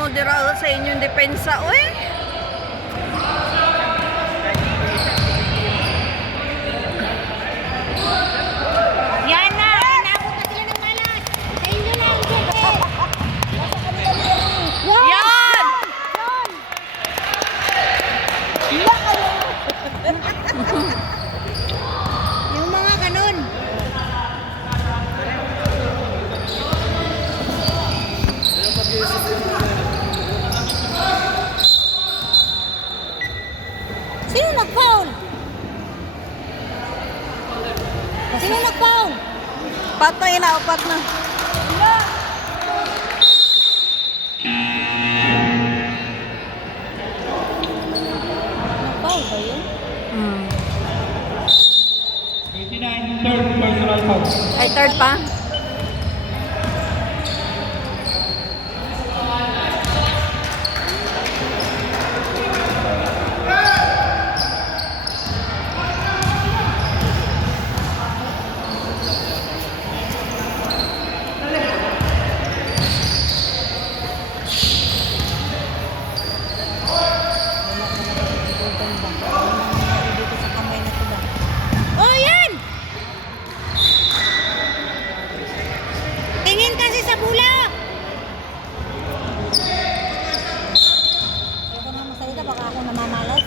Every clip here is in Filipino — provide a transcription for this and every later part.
mo dira sa inyong depensa, oy. Yan na! Inabot na sila ng malas! Sa inyo na, hindi! Yan! Yung mga kanon! Sino nag-foul? Sino nag-foul? Patay na, upat na. Nag-foul ba yun? Hmm. 89, third personal foul. Ay, third pa? Oh, yan! Tingin kasi sa bula! Ayoko na masalita, baka ako namamalas.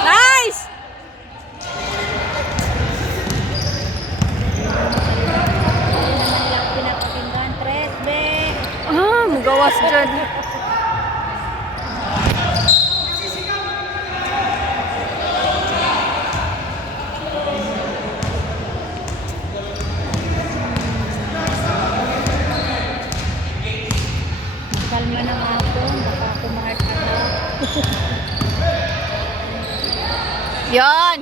Nice! Pinapakinggan, tres, be! Ah, mugawas dyan. Kalma ng ako, baka ako ma-heart-attack. Yan!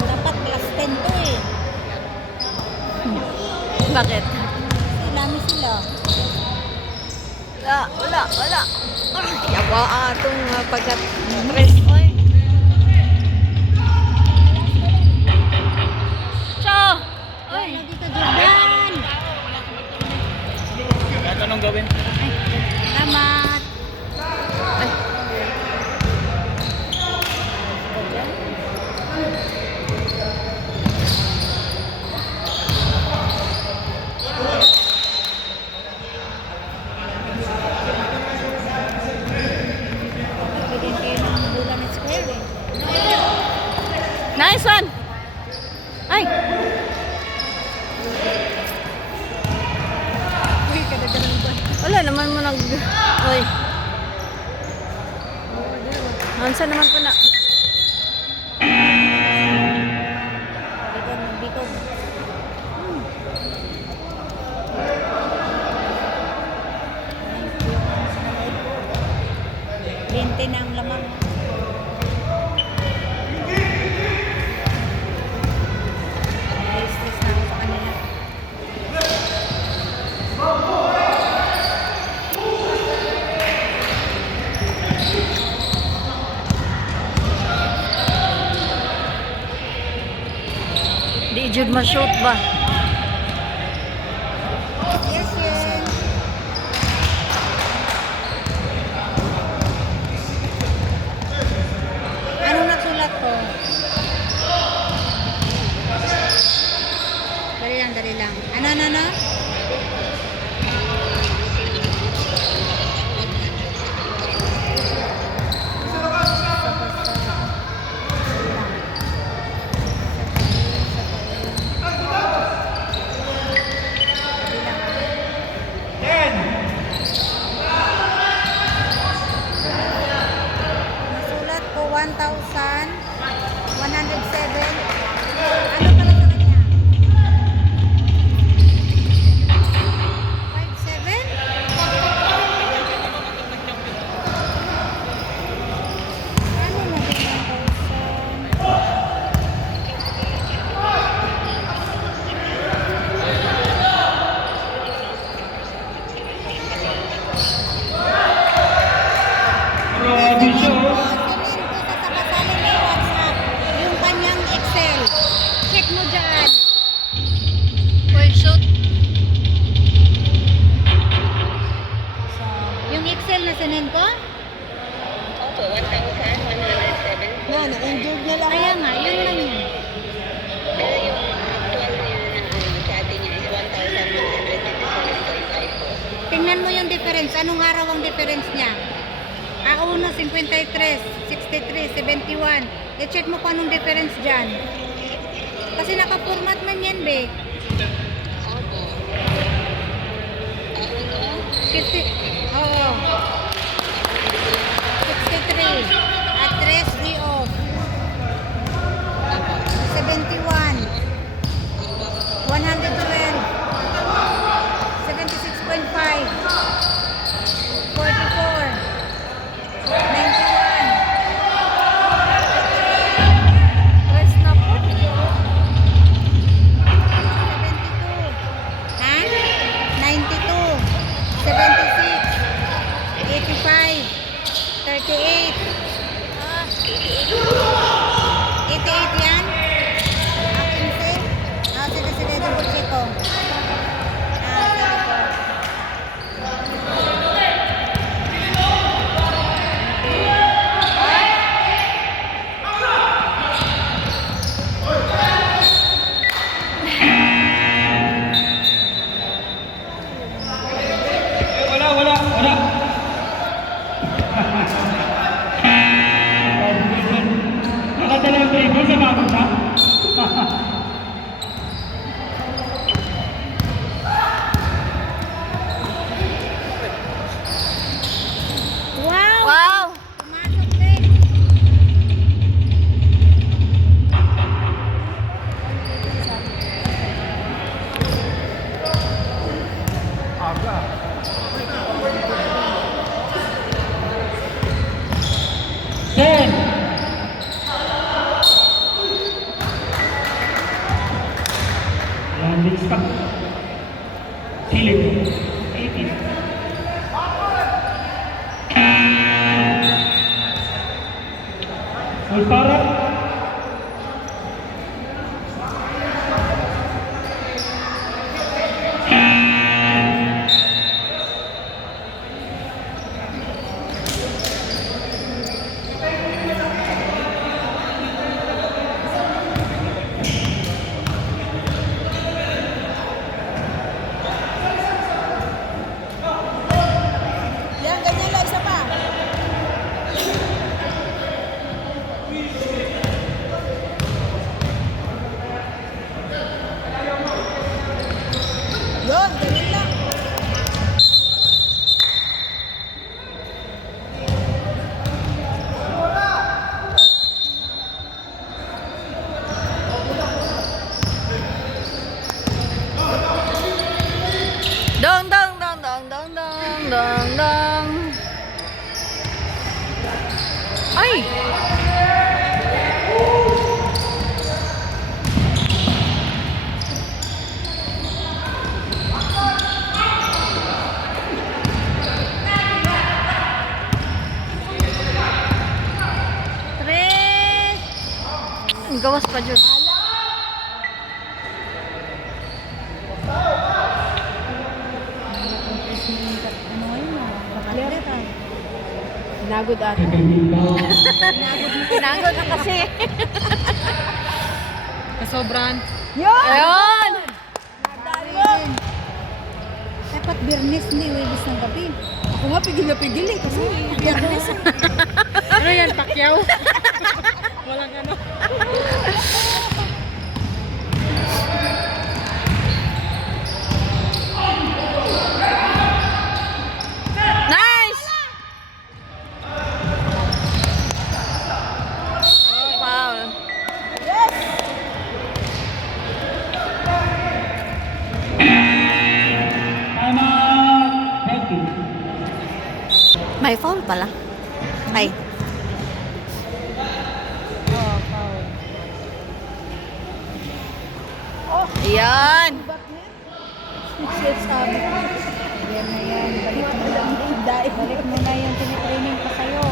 Dapat plus 10 to eh. Bakit? Kasi dami sila. Wala. Yawa atong pagkat-press, oy. Siya! Oy! Lagi ka, Jordan! Kahit anong gawin? Salamat! Ay. Bigyan kayo ng bulan at square eh. Nice one! Ay! Uy, kadagalan ba? Wala naman mo nag... Oy. Hansa naman po na. Bigyan ng bikog. Bente na ang lamang. Stress na ako sa kanila. Di jud ma-shoot ba? Yes, yes. Ano nasulat ko? Dali lang. Ano? Nasulat ko 1,107. Ano pala sa kanya? anong araw ang difference niya? A1, 53, 63, 71. I-check mo kung anong difference dyan. Kasi naka-format man yan, be. 50, oo. 63. At 3, day off. 71. 112. 76.5. 44. 91. Rest na po. 72. Ha? 92. 76. 85. 38. 88 yan? Akin si? Sige, double check ko. Sige po. Wala. Nakadalawang table sa bagong na. Wow! Wow! Pumasok din. Aga. Ten. Landing spot. Silip. 18. Full para. Yan, ganyan lang. Isa pa. Yun, ganyan lang. Dong, dong, dong, dong, dong, dong, dong, dong. Ay! Tres. Ang gawas pa dyan. Nagod ata. Pinagod na kasi. Kasobran. Ayun! Dapat Bernes hindi, Webes ng gabi. Ako nga pigil na pigil eh, kasi Bernes. Ano yan, Pacquiao? Walang ano. Nice! Foul. Tama. 30. May foul pala. Ay. Yan. Sabi ko, yan na yan, balik mo lang. Balik mo na yung tinitraining ko sa'yo.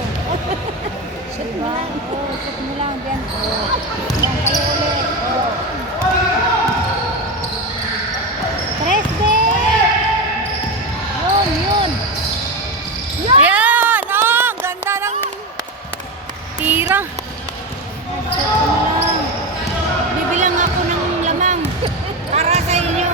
Shoot mo lang. Oo, shoot mo lang. Yan. Yan, kayo ulit. Tres, Yun. Yan! Oh, ang ganda ng tira. Shoot mo lang. Bibilang ako ng lamang para sa inyo.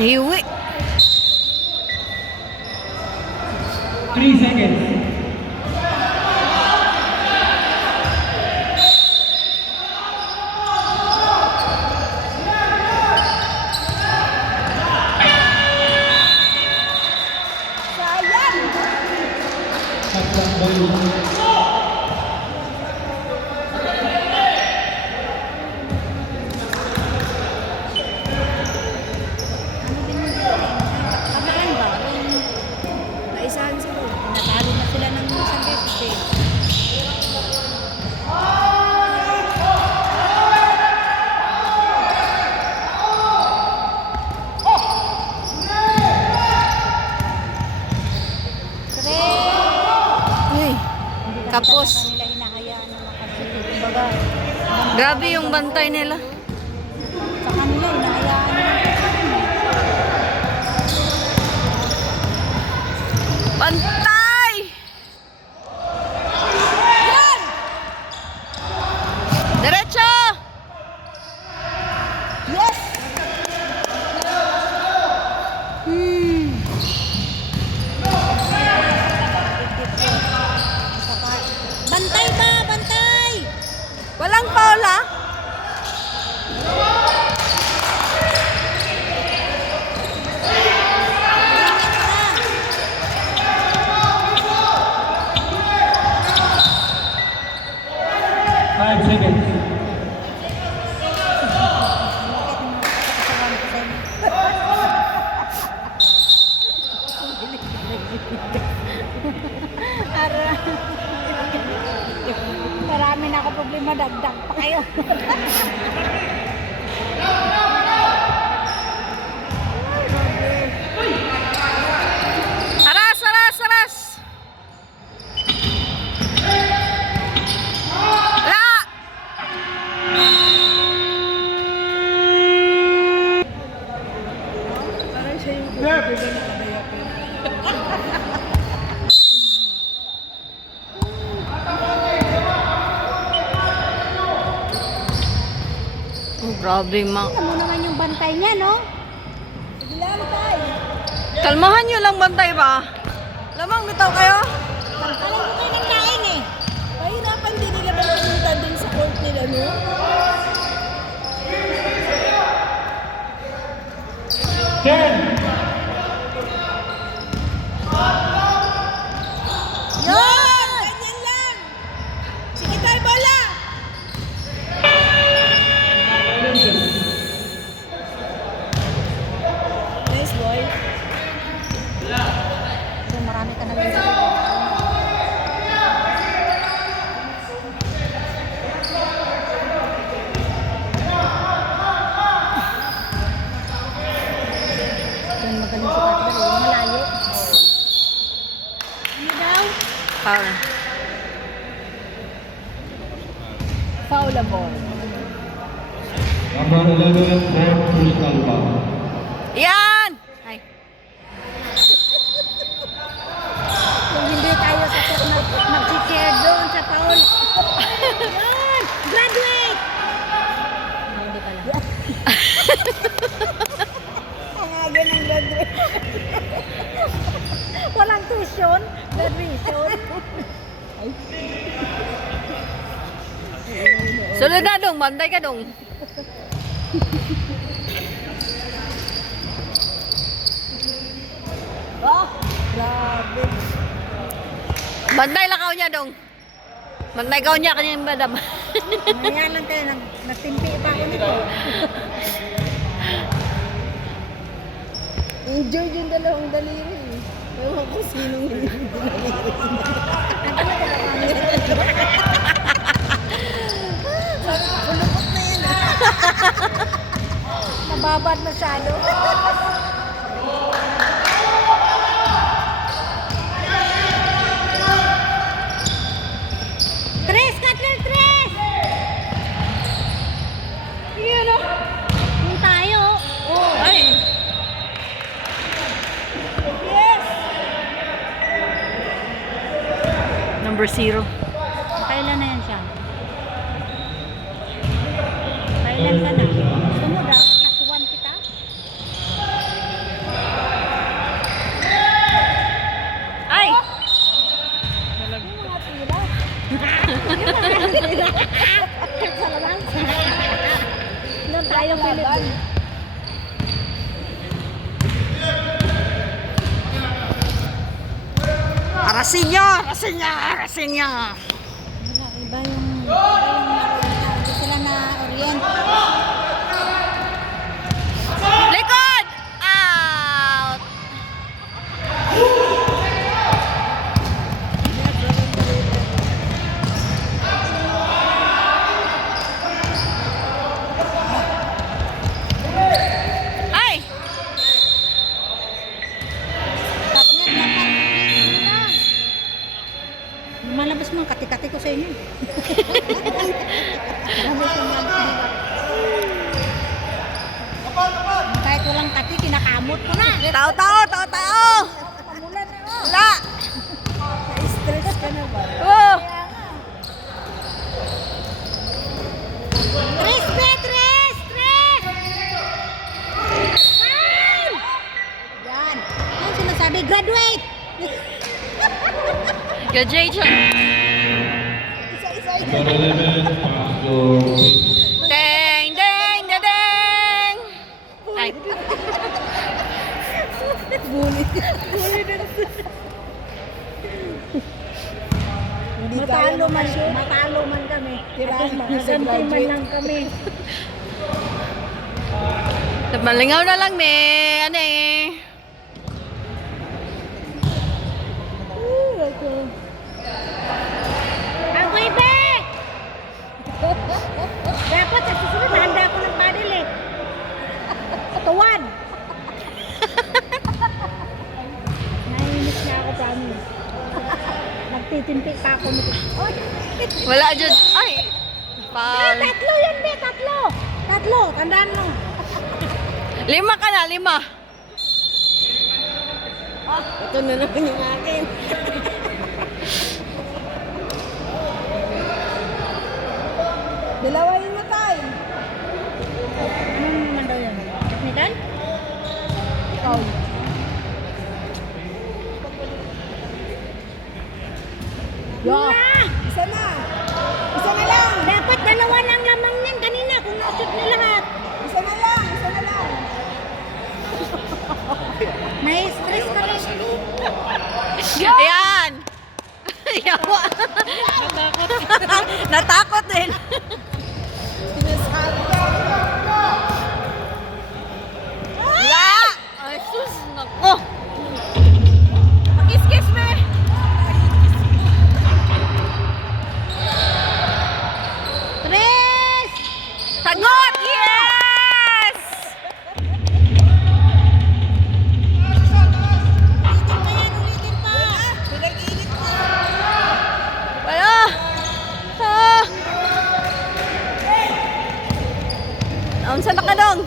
Hiwi. 3 seconds. Tatlong ball. Kabahan ba? Yung naisahan sa loob. Natalo na sila ng isang beses eh. Uy, kapos. Hindi nila hinahayaan na makasili. Kumbaga, Grabe yung bantay nila. sa kanila, hinahayaan nila. Bantay! Diretso! Yes! Bantay ba? Bantay! Walang foul ah. Five seconds. Marami na ako problema, dagdag pa kayo. Aras, aras, aras! La! Oh, grabe ma. Tingnan mo naman yung bantay niya, no? Sige lang, tay. Kalmahan nyo lang bantay ba? Lamang bitaw kayo? Alam ko kayo ng kain eh. Pahirapan din nila ba pumunta dun sa court nila, no? Ten. Yan! Ganyan lang! Sige tayo, bola! Nice boy. So, marami ka na rin. Yan, magaling si Patrick. Malayo. Ano daw? Foul. Foulable. Number 11, fourth personal foul. Yan! Ay. Kung hindi tayo sa mag-share doon sa foul. Yan! Graduate! Ay, hindi pala. Ang aga ng graduate. Walang tuition. Graduation. Sunod na dong, bantay ka dong. Oh, grabe. Bantay lakaw niya dong. Bantay kaw niya kanyang madam. Ngayon lang tayo, nagtimpi pa ako nito. Enjoy yung dalawang daliri. Ewan ko sinong hindi daliri. Kulukot na yan, ah. Nababad masyado. Tres, Cutler, tres! Yun o. Yung tayo. Oh. Ay. Yes! Number 0. Kailan na yan siya? Kailan ka na? Gusto mo daw? Nasuwan kita? tayong Pilipino. Arasinyo! Arasinyo! Arasinyo! Wala, iba yung laro nila. Hindi sila na orient. Likod! Out! Ay! Partner, dapat. Lumalabas mo, kati-kati ko sa inyo. Kahit walang kati, kinakamot ko na. Tao, tao, tao, tao! Pamulan na mo. Wala! Stress ka na ba? Oh! Tres, tres, tres! Foul! Yan. Yan sinasabi, graduate! Graduation! Isa-isa. Number 11, Pastor Deng, deng, deng, deng! Ay, Hindi kaya Matalo man kami. Tirahan mga Isang team man graduate. lang kami. malingaw na lang, me. Ano eh? Ako ibe! Dapat sa susunod, handa ako ng paddle eh. Tuwan! Naiinis na ako, promise. Nagtitimpi pa ako nito. Oy! Wala dyan. Ay! Ah, Pal. tatlo yan, be! Tatlo! Tatlo! Tandaan mo. 5 ka na, 5. Ito na naman yung akin. Dalawa yung matay. Anong naman daw yan? Technical? Ikaw. Ah! Isa na. Isa na lang. Dapat dalawa lang lamang yan kanina kung nashoot na lahat. Isa na lang. Isa na lang. May stress ka rin. Ayan! Yawa! Natakot din. Sinasabi ka. Wala! Ay, sus! Nako! Pakis-kis, me! Tres! Sagot! Yes! Ulitin pa! Pinag-init na. Wala! Ah! Naunsa na ka dong?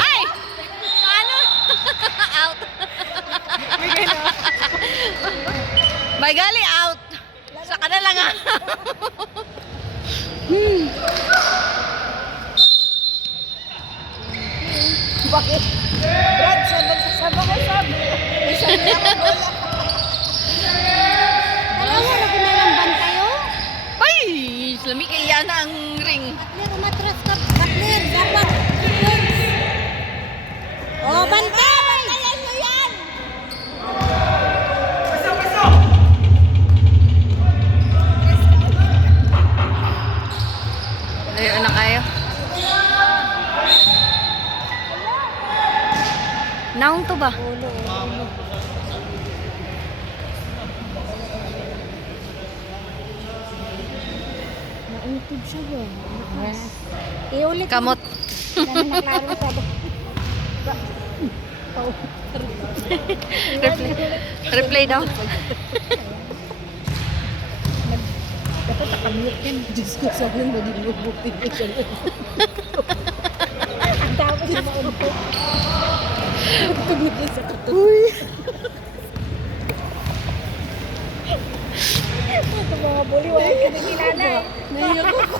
Ay! Ano? Out! May gali out! Saka na lang ah! Bakit? Brad, sabi ko sabi. Isa na lang. Wala. Dalawa na kinalamban kayo? Ay! Lami kaya na ang ring. Katlir, umatras ka. Katlir, dapat. Oh, bantay! Bantayan mo yan! Layo na kayo. Naong to ba? Nautog siya ba? Yes. Iulit. Kamot. Ganun na klaro sa Replay. Replay daw. Dapat nakamute yan. Diyos ko, sabi mo, di mo buti ko siya. Ang tapos yung maunto. Tumigil sa katot. Ito mga buli, wala ka na kilala eh. Naiyak ako.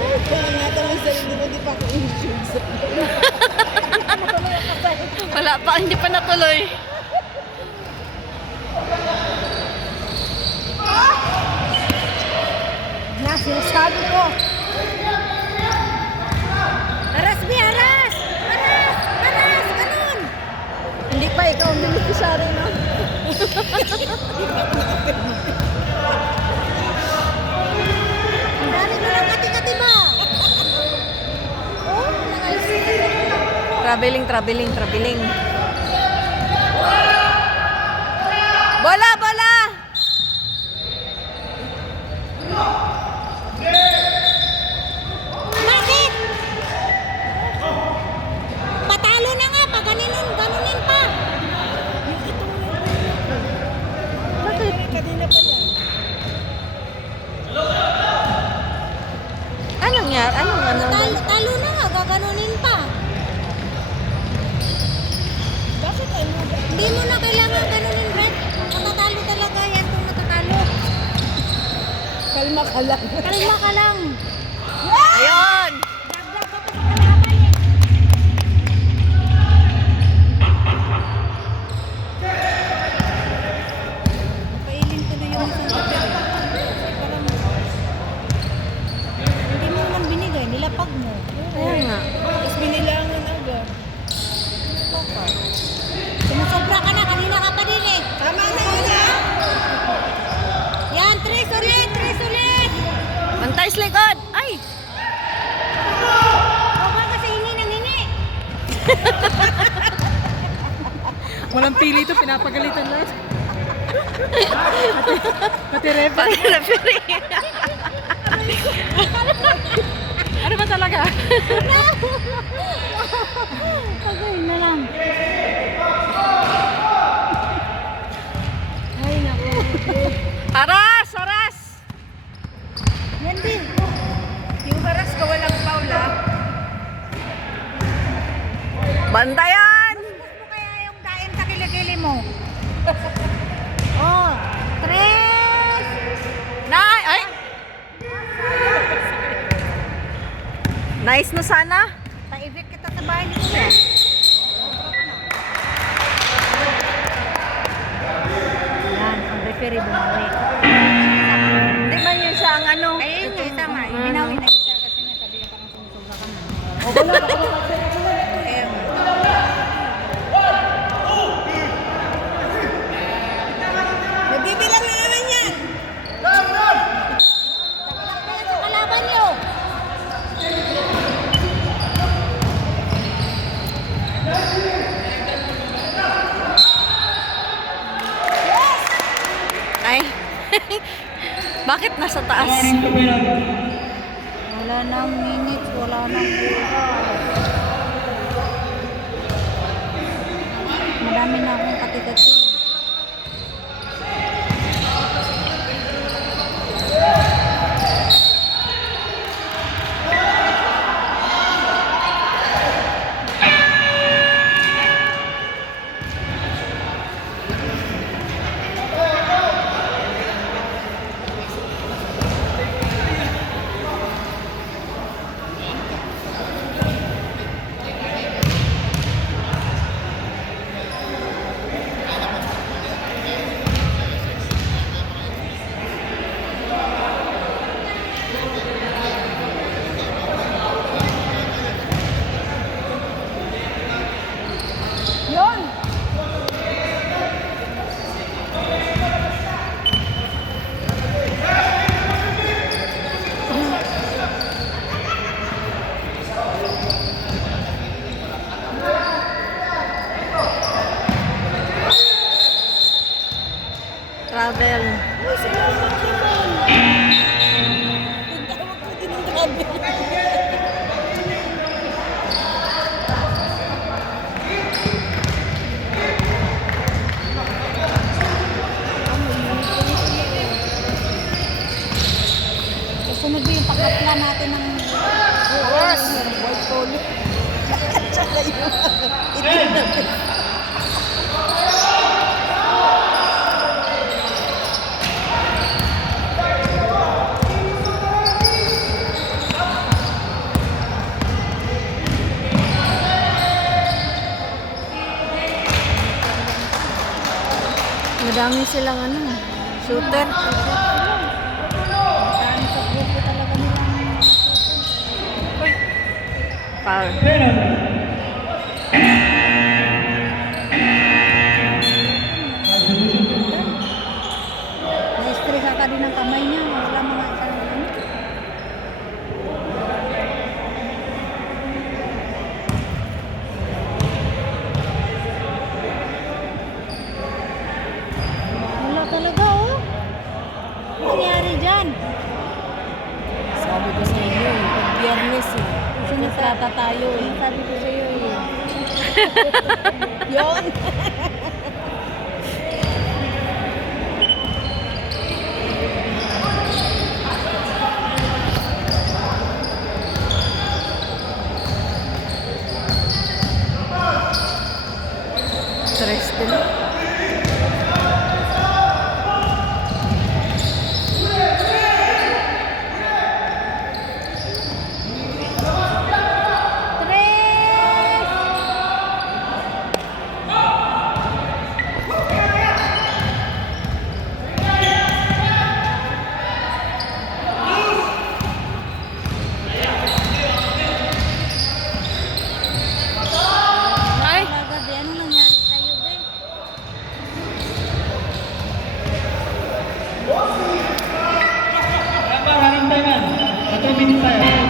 Kaya nga talaga sa hindi mo, di pa ako insurance. Wala pa, hindi pa natuloy. Na, sinasabi ko. Aras, Bi, aras! Aras! Aras! Ganun! Hindi pa ikaw ang beneficiary, no? Ang dami mo ng kati-kati ba? Oh, Traveling, traveling, traveling. Bola, bola! bakit? Patalo na nga, pag ganunin pa. Bakit? Kanina pa yan. Anong yan? Anong ano? Talo na nga, gaganunin pa. Bakit ano? Hindi mo na kailangan ganunin, Brad. Matatalo talaga yan kung matatalo. Kalma ka lang. Kalma ka lang. Ayun! Dagdag ka pa sa kalaban eh. Kailin tuloy yung isang kapit. Parang hindi mo naman binigay, nilapag mo. Kaya nga. Tapos binilangan agad. Sumusobra ka na, kanina ka pa din eh. Tama na yun ha? Yan, tres ulit, tres ulit. Mantay sa likod! Ay! Huwag ka kasi hingi ng hingi. Walang pili ito, pinapagalitan lang. Pati referee. Pati referee. Ano ba talaga? Okay na lang. Ay, naku. Aras! Aras! Yan din. Yung haras ka walang paula. Bantayan! Gusto kaya yung daim sa kilikili mo? Oh, tres. Nay! Ay! Nice na sana. Pa-event kita sa bahay ni Kuya. Yan, ang referee bumawi. Hindi ba yun siya ang ano? Ayun yung isa nga, ibinawi na isa kasi nga sabi niya parang sumusobra ka na. Ayun. Nabibilang na naman yan. Kaya sa kalaban niyo. Ay. Bakit nasa taas? Wala nang minutes, wala nang oras. Madami na akong kati-kati. Travel. Uy, salamat naman. Nagtawag ko din ng grabe. Kasunod yung pagkapla natin ng Oras. White polo. Tsaka yung itim na. Madami silang ano, shooter. Saan sa grupo talaga. Foul. Penalty. Na-stress ata din ang kamay niya. Wala mga isang ano. Wala talaga oh. Ano nangyari dyan? Sabi ko sa inyo, pag biyernes kontrata tayo Sabi ko sa'yo eh. Yun. Stress din. Ay! Talaga, be. Ano nangyari sa'yo, be? Harang tangan. 1 minute tayo.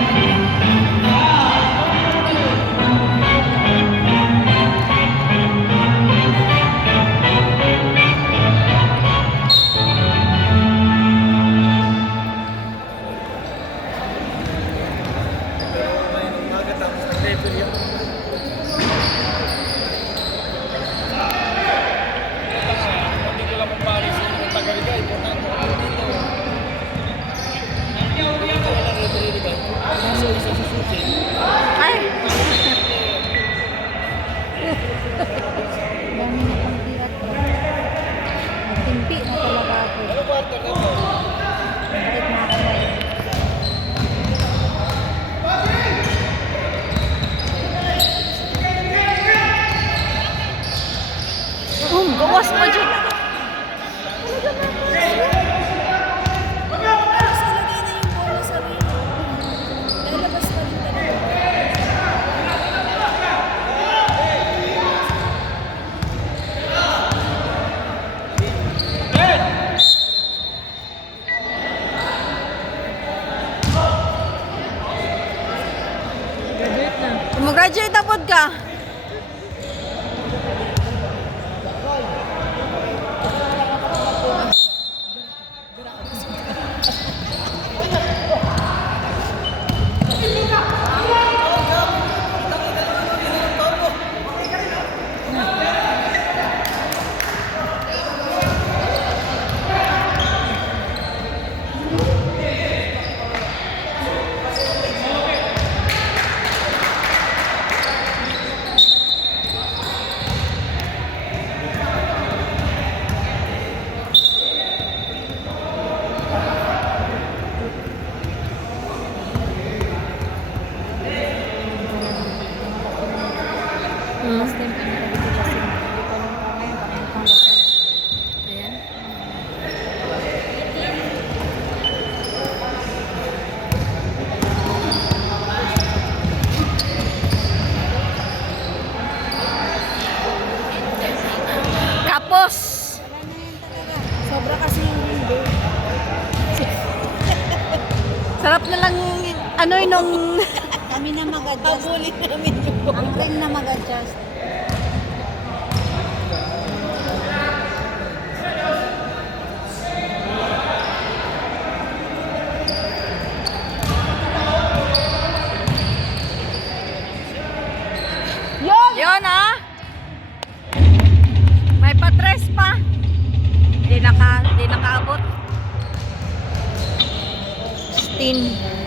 Ay! Dami na pang tirat. Nagtimpi na talaga ako. Balik na ako ngayon. Gawas mo dyan. Mag-graduate na pod ka. Last time pinakabit ko kasi hindi pa lang pa ngayon. Parang pang Ayan. Kapos! wala na yan talaga. Sobra kasi yung window. Sarap na lang ano yun nung... Kami na mag-adjust. Habulin namin yung Ang ring na mag-adjust. Yun ah! May patres pa. Di nakaabot. 16.